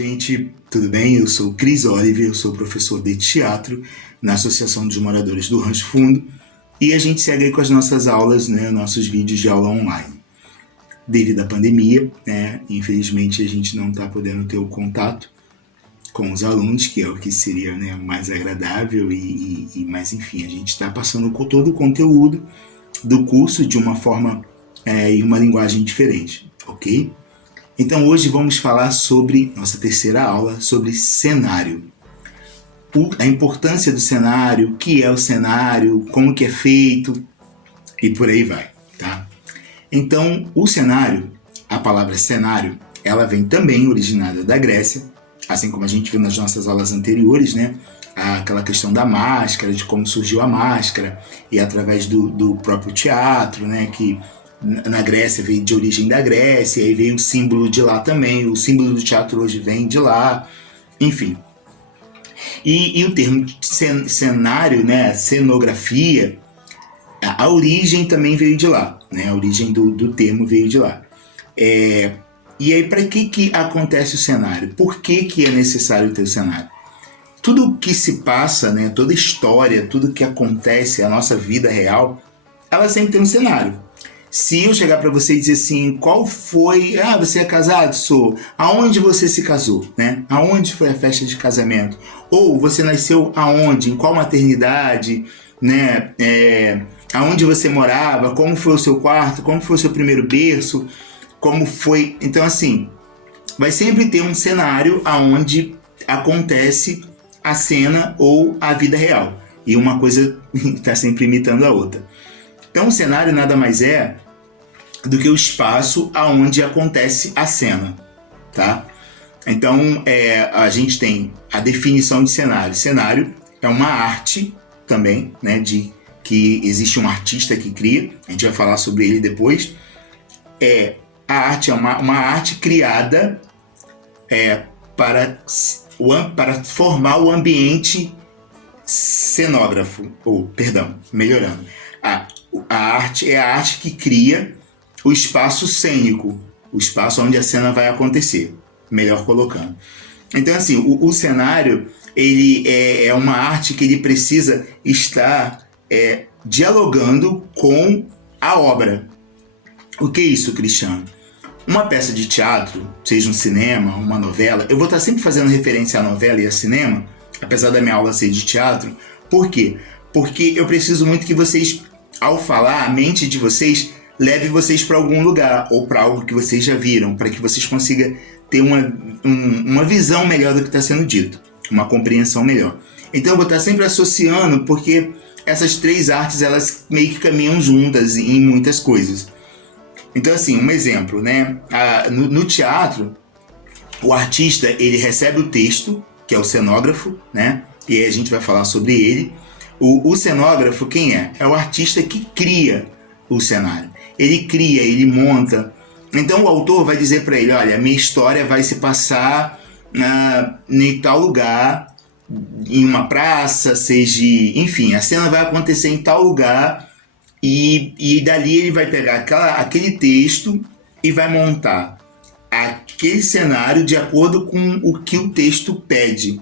gente, tudo bem? Eu sou o Cris Oliver, eu sou professor de teatro na Associação dos Moradores do Rancho Fundo e a gente segue aí com as nossas aulas, nossos vídeos de aula online. Devido à pandemia, infelizmente a gente não está podendo ter o contato com os alunos, que é o que seria mais agradável mas enfim, a gente está passando todo o conteúdo do curso de uma forma e uma linguagem diferente, ok? Então hoje vamos falar sobre, nossa terceira aula, sobre cenário. A importância do cenário, o que é o cenário, como que é feito e por aí vai, tá? Então o cenário, a palavra cenário, ela vem também originada da Grécia, assim como a gente viu nas nossas aulas anteriores, aquela questão da máscara, de como surgiu a máscara, e através do próprio teatro, que na Grécia veio de origem da Grécia, e aí veio o símbolo de lá também, o símbolo do teatro hoje vem de lá, enfim. E o termo cenário, cenografia, a origem também veio de lá, a origem do termo veio de lá. E aí, para que acontece o cenário? Por que é necessário ter o cenário? Tudo que se passa, toda história, tudo que acontece, a nossa vida real, ela sempre tem um cenário. Se eu chegar para você e dizer assim, qual foi... você é casado? Sou. Aonde você se casou? Aonde foi a festa de casamento? Ou você nasceu aonde? Em qual maternidade? Aonde você morava? Como foi o seu quarto? Como foi o seu primeiro berço? Como foi... Então, assim, vai sempre ter um cenário aonde acontece a cena ou a vida real. E uma coisa está sempre imitando a outra. Então o cenário nada mais é do que o espaço aonde acontece a cena, tá? Então a gente tem a definição de cenário. Cenário é uma arte também, de que existe um artista que cria, a gente vai falar sobre ele depois. A arte é uma arte criada para formar o ambiente cenógrafo, melhorando. A arte é a arte que cria o espaço cênico, o espaço onde a cena vai acontecer, melhor colocando. Então, assim, o cenário, ele é uma arte que ele precisa estar dialogando com a obra. O que é isso, Cristiano? Uma peça de teatro, seja um cinema, uma novela, eu vou estar sempre fazendo referência à novela e a cinema, apesar da minha aula ser de teatro. Por quê? Porque eu preciso muito que vocês, ao falar, a mente de vocês leve vocês para algum lugar ou para algo que vocês já viram, para que vocês consigam ter uma visão melhor do que está sendo dito, uma compreensão melhor. Então eu vou estar sempre associando, porque essas três artes elas meio que caminham juntas em muitas coisas. Então, assim, um exemplo, no teatro, o artista ele recebe o texto, que é o cenógrafo, e aí a gente vai falar sobre ele. O cenógrafo, quem é? É o artista que cria o cenário. Ele cria, ele monta. Então o autor vai dizer para ele, olha, a minha história vai se passar em tal lugar, em uma praça, enfim, a cena vai acontecer em tal lugar, e dali ele vai pegar aquele texto e vai montar aquele cenário de acordo com o que o texto pede.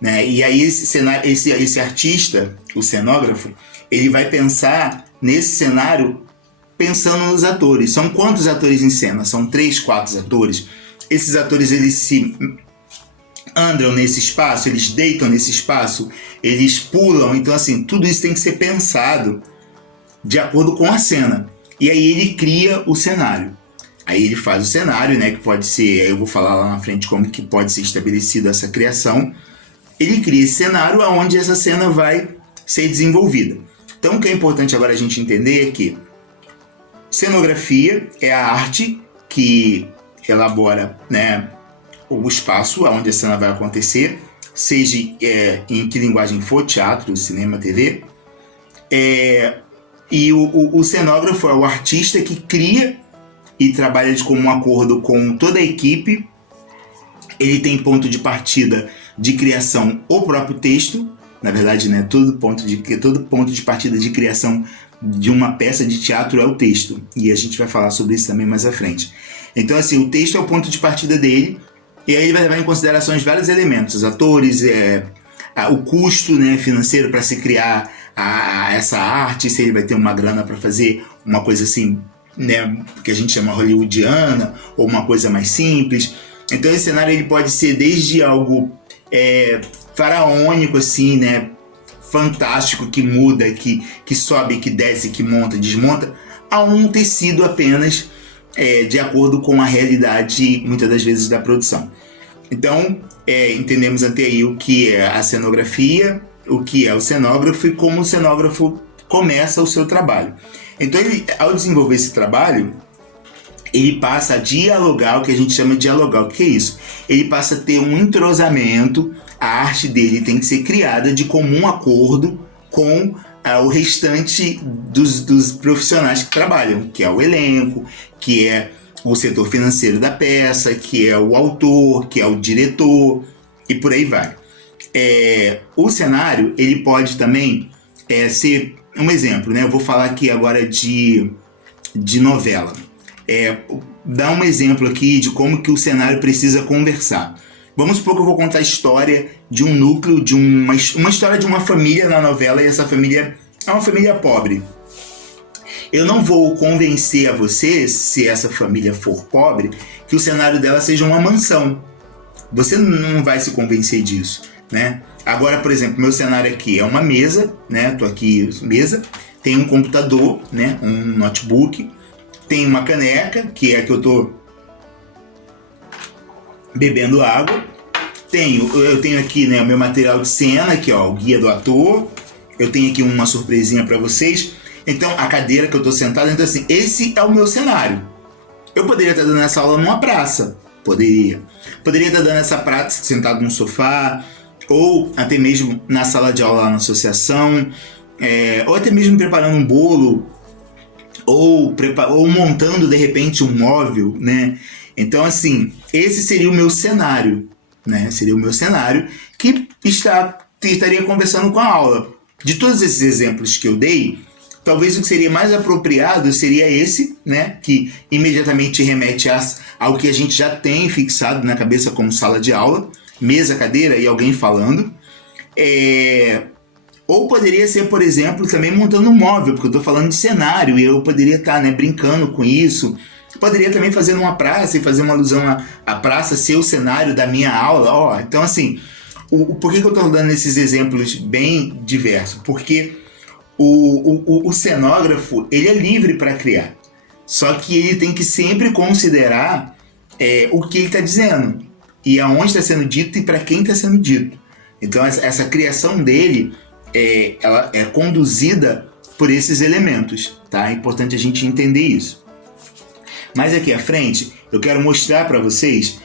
E aí esse artista, o cenógrafo, ele vai pensar nesse cenário pensando nos atores. São quantos atores em cena? São 3, 4 atores. Esses atores eles se andam nesse espaço, eles deitam nesse espaço, eles pulam. Então, assim, tudo isso tem que ser pensado de acordo com a cena. E aí ele cria o cenário. Aí ele faz o cenário, que pode ser... Eu vou falar lá na frente como que pode ser estabelecida essa criação. Ele cria esse cenário onde essa cena vai ser desenvolvida. Então o que é importante agora a gente entender é que cenografia é a arte que elabora o espaço onde a cena vai acontecer, seja em que linguagem for, teatro, cinema, TV. E o cenógrafo é o artista que cria e trabalha de comum acordo com toda a equipe. Ele tem ponto de partida de criação o próprio texto, na verdade, todo ponto de partida de criação de uma peça de teatro é o texto, e a gente vai falar sobre isso também mais à frente. Então, assim, o texto é o ponto de partida dele, E aí ele vai levar em consideração vários elementos, os atores, o custo, né, financeiro para se criar essa arte, se ele vai ter uma grana para fazer uma coisa assim, né, que a gente chama hollywoodiana, ou uma coisa mais simples. Então esse cenário ele pode ser desde algo faraônico, assim, né, fantástico, que muda, que sobe, que desce, que monta, desmonta, a um tecido apenas de acordo com a realidade, muitas das vezes, da produção. Então, entendemos até aí o que é a cenografia, o que é o cenógrafo e como o cenógrafo começa o seu trabalho. Então, ele, ao desenvolver esse trabalho, ele passa a dialogar, o que a gente chama de dialogar. O que é isso? Ele passa a ter um entrosamento, a arte dele tem que ser criada de comum acordo com o restante dos profissionais que trabalham, que é o elenco, que é o setor financeiro da peça, que é o autor, que é o diretor, e por aí vai. O cenário, ele pode também ser um exemplo, né? Eu vou falar aqui agora de novela. Dar um exemplo aqui de como que o cenário precisa conversar. Vamos supor que eu vou contar a história de um núcleo, de uma história de uma família na novela, e essa família é uma família pobre. Eu não vou convencer a você, se essa família for pobre, que o cenário dela seja uma mansão. Você não vai se convencer disso, né? Agora, por exemplo, meu cenário aqui é uma mesa, né? Tô aqui, mesa, tem um computador, né? Um notebook, tem uma caneca, que é a que eu tô bebendo água. Eu tenho aqui, né, o meu material de cena, aqui, ó, o guia do ator. Eu tenho aqui uma surpresinha para vocês. Então, a cadeira que eu tô sentado, então assim, esse é o meu cenário. Eu poderia estar dando essa aula numa praça, poderia estar dando essa praça sentado num sofá, ou até mesmo na sala de aula lá na associação, ou até mesmo preparando um bolo, ou montando de repente um móvel, né? Então, assim, esse seria o meu cenário, né? Seria o meu cenário que estaria conversando com a aula. De todos esses exemplos que eu dei, talvez o que seria mais apropriado seria esse, né? Que imediatamente remete ao que a gente já tem fixado na cabeça como sala de aula, mesa, cadeira e alguém falando. Ou poderia ser, por exemplo, também montando um móvel, porque eu estou falando de cenário e eu poderia estar, né, brincando com isso. Poderia também fazer numa praça e fazer uma alusão à praça ser o cenário da minha aula. Então, assim, por que eu estou dando esses exemplos bem diversos? Porque o cenógrafo, ele é livre para criar. Só que ele tem que sempre considerar o que ele está dizendo. E aonde está sendo dito e para quem está sendo dito. Então, essa criação dele, ela é conduzida por esses elementos. Tá? É importante a gente entender isso. Mas aqui à frente, eu quero mostrar para vocês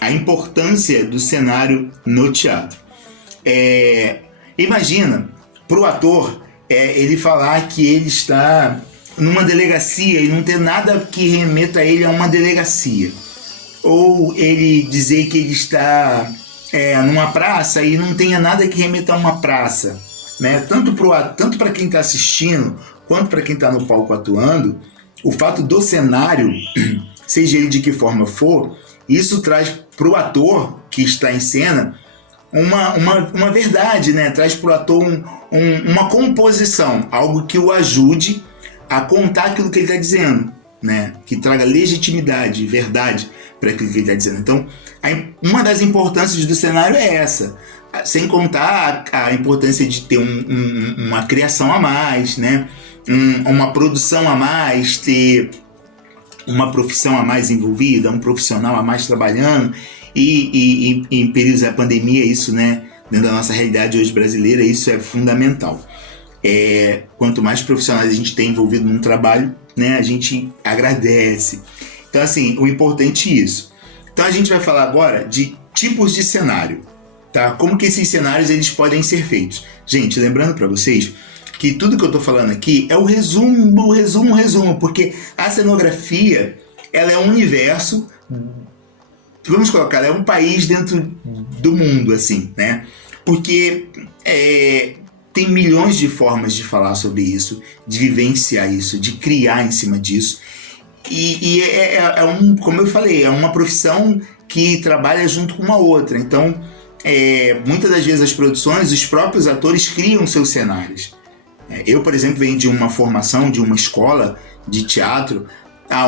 a importância do cenário no teatro. Imagina, para o ator, ele falar que ele está numa delegacia e não ter nada que remeta ele a uma delegacia. Ou ele dizer que ele está numa praça e não tenha nada que remeta a uma praça. Né? Tanto para quem está assistindo, quanto para quem está no palco atuando, o fato do cenário, seja ele de que forma for, isso traz para o ator que está em cena uma verdade, né? Traz para o ator uma composição, algo que o ajude a contar aquilo que ele está dizendo, né? Que traga legitimidade, verdade para aquilo que ele está dizendo. Então, uma das importâncias do cenário é essa, sem contar a importância de ter uma criação a mais, né? Uma produção a mais, ter uma profissão a mais envolvida, um profissional a mais trabalhando, e em períodos da pandemia isso, né, dentro da nossa realidade hoje brasileira, isso é fundamental. Quanto mais profissionais a gente tem envolvido num trabalho, né, a gente agradece. Então, assim, o importante é isso. Então a gente vai falar agora de tipos de cenário, tá? Como que esses cenários eles podem ser feitos. Gente, lembrando para vocês que tudo que eu tô falando aqui é o resumo, porque a cenografia, ela é um universo, vamos colocar, ela é um país dentro do mundo, assim, né? Porque tem milhões de formas de falar sobre isso, de vivenciar isso, de criar em cima disso, como eu falei, é uma profissão que trabalha junto com uma outra. Então, muitas das vezes as produções, os próprios atores criam seus cenários. Eu, por exemplo, venho de uma formação, de uma escola de teatro,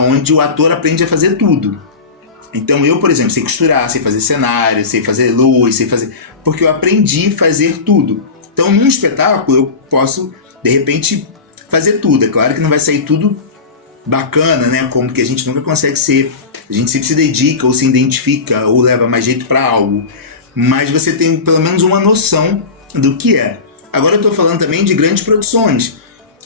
onde o ator aprende a fazer tudo. Então eu, por exemplo, sei costurar, sei fazer cenário, sei fazer luz, sei fazer... Porque eu aprendi a fazer tudo. Então, num espetáculo, eu posso, de repente, fazer tudo. É claro que não vai sair tudo bacana, né? Como que a gente nunca consegue ser. A gente sempre se dedica, ou se identifica, ou leva mais jeito para algo. Mas você tem, pelo menos, uma noção do que é. Agora eu estou falando também de grandes produções,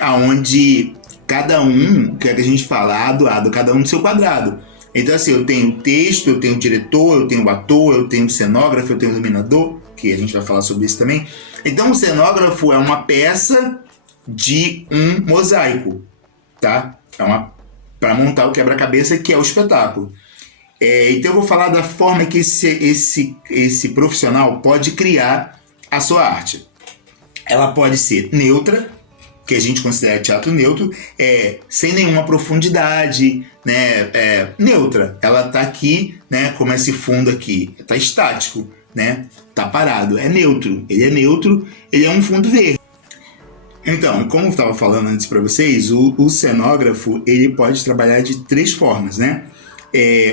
onde cada um, que a gente fala, cada um do seu quadrado. Então, assim, eu tenho o texto, eu tenho o diretor, eu tenho o ator, eu tenho o cenógrafo, eu tenho o iluminador, que a gente vai falar sobre isso também. Então, o cenógrafo é uma peça de um mosaico, tá? Para montar o quebra-cabeça, que é o espetáculo. Então, eu vou falar da forma que esse profissional pode criar a sua arte. Ela pode ser neutra, que a gente considera teatro neutro, sem nenhuma profundidade, né? Neutra. Ela tá aqui, né? Como esse fundo aqui, tá estático, né? Tá parado. É neutro. Ele é neutro, ele é um fundo verde. Então, como eu estava falando antes para vocês, o cenógrafo ele pode trabalhar de 3 formas, né?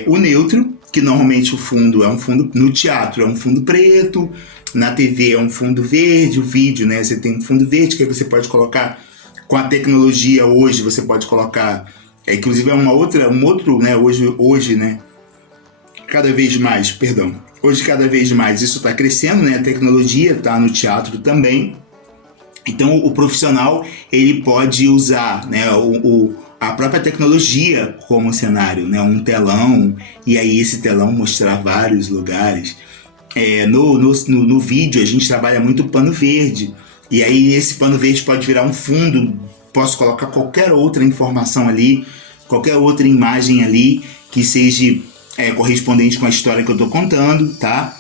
O neutro, que normalmente o fundo é um fundo, no teatro é um fundo preto, na TV é um fundo verde, o vídeo, né? Você tem um fundo verde que aí você pode colocar, com a tecnologia hoje, você pode colocar, inclusive é um outro, né? Hoje, né? Hoje cada vez mais isso está crescendo, né? A tecnologia está no teatro também. Então o profissional ele pode usar, né, a própria tecnologia como cenário, né, um telão, e aí esse telão mostrar vários lugares. No vídeo a gente trabalha muito pano verde, e aí esse pano verde pode virar um fundo, posso colocar qualquer outra informação ali, qualquer outra imagem ali que seja correspondente com a história que eu estou contando, tá?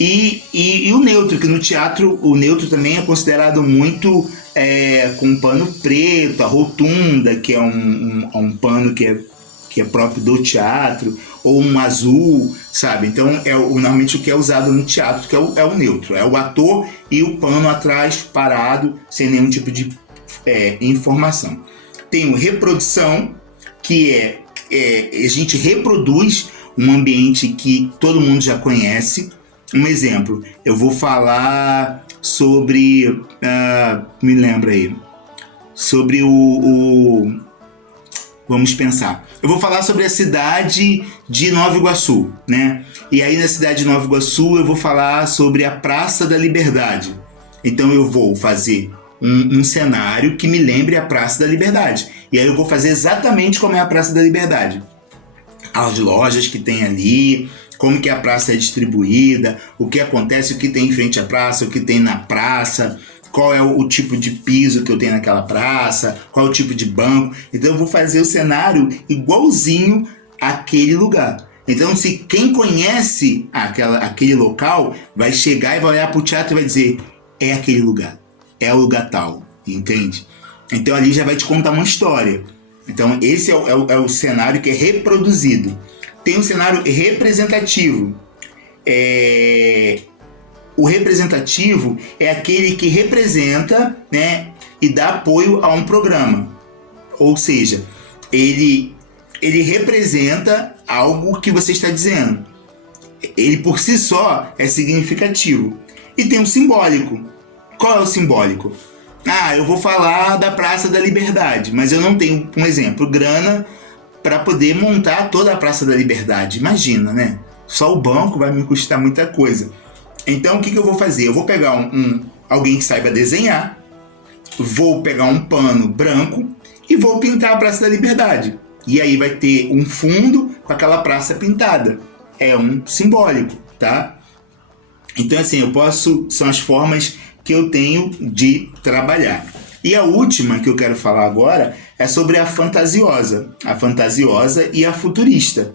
E o neutro, que no teatro o neutro também é considerado muito com pano preto, a rotunda, que é um pano que é próprio do teatro, ou um azul, sabe? Então normalmente o que é usado no teatro, que é o neutro, é o ator e o pano atrás parado, sem nenhum tipo de informação. Tem o reprodução, que a gente reproduz um ambiente que todo mundo já conhece. Um exemplo, eu vou falar sobre, me lembra aí, sobre vamos pensar, eu vou falar sobre a cidade de Nova Iguaçu, né? E aí na cidade de Nova Iguaçu eu vou falar sobre a Praça da Liberdade. Então eu vou fazer um cenário que me lembre a Praça da Liberdade. E aí eu vou fazer exatamente como é a Praça da Liberdade. As lojas que tem ali, como que a praça é distribuída, o que acontece, o que tem em frente à praça, o que tem na praça, qual é o tipo de piso que eu tenho naquela praça, qual é o tipo de banco. Então eu vou fazer o cenário igualzinho àquele lugar. Então, se quem conhece aquele local vai chegar e vai olhar para o teatro e vai dizer, é aquele lugar, é o lugar tal, entende? Então ali já vai te contar uma história. Então esse é o cenário que é reproduzido. Tem um cenário representativo. O representativo é aquele que representa, né, e dá apoio a um programa. Ou seja, ele representa algo que você está dizendo. Ele por si só é significativo. E tem um simbólico. Qual é o simbólico? Eu vou falar da Praça da Liberdade, mas eu não tenho, um exemplo, grana para poder montar toda a Praça da Liberdade. Imagina, né? Só o banco vai me custar muita coisa. Então, o que eu vou fazer? Eu vou pegar alguém que saiba desenhar, vou pegar um pano branco e vou pintar a Praça da Liberdade. E aí vai ter um fundo com aquela praça pintada. É um simbólico, tá? Então, assim, são as formas que eu tenho de trabalhar. E a última que eu quero falar agora é sobre a fantasiosa e a futurista,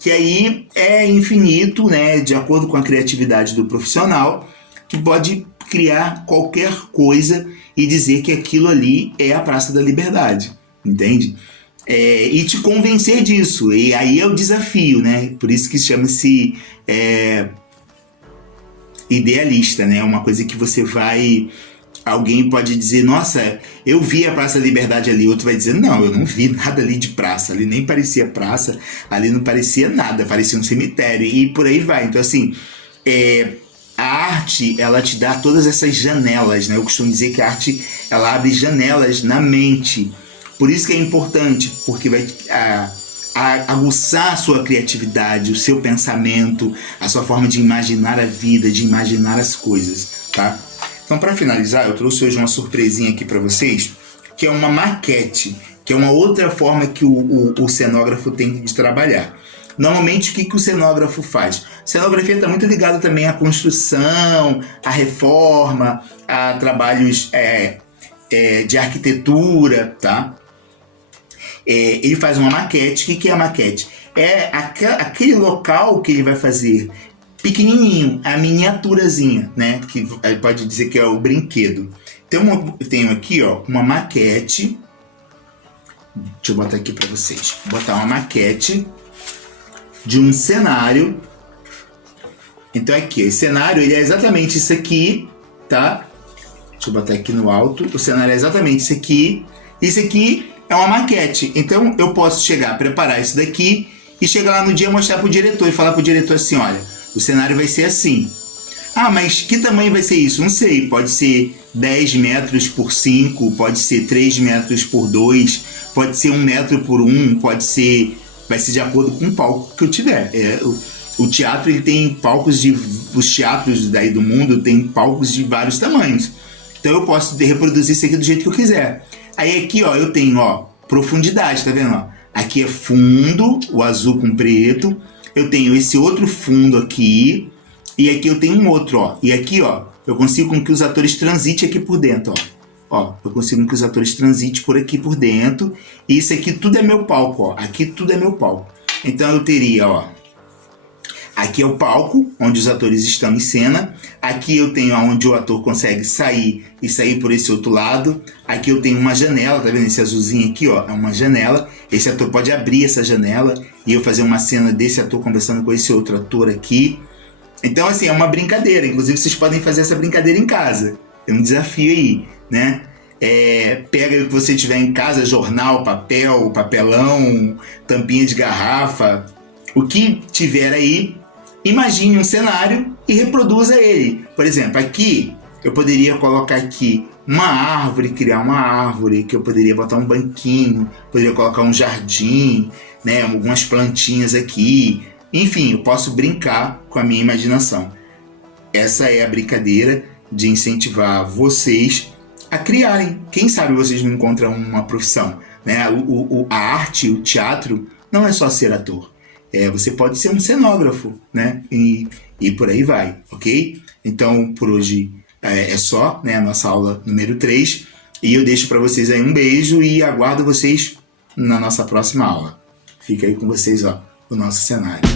que aí é infinito, né, de acordo com a criatividade do profissional, que pode criar qualquer coisa e dizer que aquilo ali é a Praça da Liberdade, entende? e te convencer disso. E aí é o desafio, né? Por isso que chama-se idealista, né? Uma coisa que você vai... Alguém pode dizer, nossa, eu vi a Praça da Liberdade ali. Outro vai dizer, não, eu não vi nada ali de praça. Ali nem parecia praça, ali não parecia nada, parecia um cemitério. E por aí vai. Então, assim, a arte, ela te dá todas essas janelas, né? Eu costumo dizer que a arte, ela abre janelas na mente. Por isso que é importante, porque vai aguçar a sua criatividade, o seu pensamento, a sua forma de imaginar a vida, de imaginar as coisas, tá? Então, para finalizar, eu trouxe hoje uma surpresinha aqui para vocês, que é uma maquete, que é uma outra forma que o cenógrafo tem de trabalhar. Normalmente, o que o cenógrafo faz? A cenografia está muito ligada também à construção, à reforma, a trabalhos de arquitetura, tá? Ele faz uma maquete. O que é a maquete? É aquele local que ele vai fazer pequenininho, a miniaturazinha, né? Que pode dizer que é o brinquedo. Então, eu tenho aqui, ó, uma maquete. Deixa eu botar aqui para vocês. Vou botar uma maquete de um cenário. Então, aqui, esse cenário, ele é exatamente isso aqui, tá? Deixa eu botar aqui no alto. O cenário é exatamente isso aqui. Isso aqui é uma maquete. Então, eu posso chegar, preparar isso daqui e chegar lá no dia, mostrar pro diretor e falar pro diretor assim, olha, o cenário vai ser assim. Ah, mas que tamanho vai ser isso? Não sei, pode ser 10 metros por 5, pode ser 3 metros por 2, pode ser 1 metro por 1, pode ser... Vai ser de acordo com o palco que eu tiver. O teatro, ele tem palcos os teatros daí do mundo tem palcos de vários tamanhos. Então eu posso reproduzir isso aqui do jeito que eu quiser. Aí aqui, ó, eu tenho, ó, profundidade, tá vendo? Ó? Aqui é fundo, o azul com preto. Eu tenho esse outro fundo aqui, e aqui eu tenho um outro, ó. E aqui, ó, eu consigo com que os atores transitem aqui por dentro, ó. Ó, eu consigo com que os atores transitem por aqui por dentro. E isso aqui tudo é meu palco, ó. Aqui tudo é meu palco. Então eu teria, ó, aqui é o palco, onde os atores estão em cena. Aqui eu tenho onde o ator consegue sair e sair por esse outro lado. Aqui eu tenho uma janela, tá vendo? Esse azulzinho aqui, ó, é uma janela. Esse ator pode abrir essa janela e eu fazer uma cena desse ator conversando com esse outro ator aqui. Então, assim, é uma brincadeira. Inclusive, vocês podem fazer essa brincadeira em casa. É um desafio aí, né? Pega o que você tiver em casa, jornal, papel, papelão, tampinha de garrafa, o que tiver aí, imagine um cenário e reproduza ele. Por exemplo, aqui eu poderia colocar aqui uma árvore, criar uma árvore, que eu poderia botar um banquinho, poderia colocar um jardim, né, algumas plantinhas aqui. Enfim, eu posso brincar com a minha imaginação. Essa é a brincadeira de incentivar vocês a criarem. Quem sabe vocês não encontram uma profissão, né? A arte, o teatro, não é só ser ator. Você pode ser um cenógrafo, né? E por aí vai, ok? Então, por hoje é só, né? A nossa aula número 3. E eu deixo para vocês aí um beijo e aguardo vocês na nossa próxima aula. Fica aí com vocês, ó, o nosso cenário.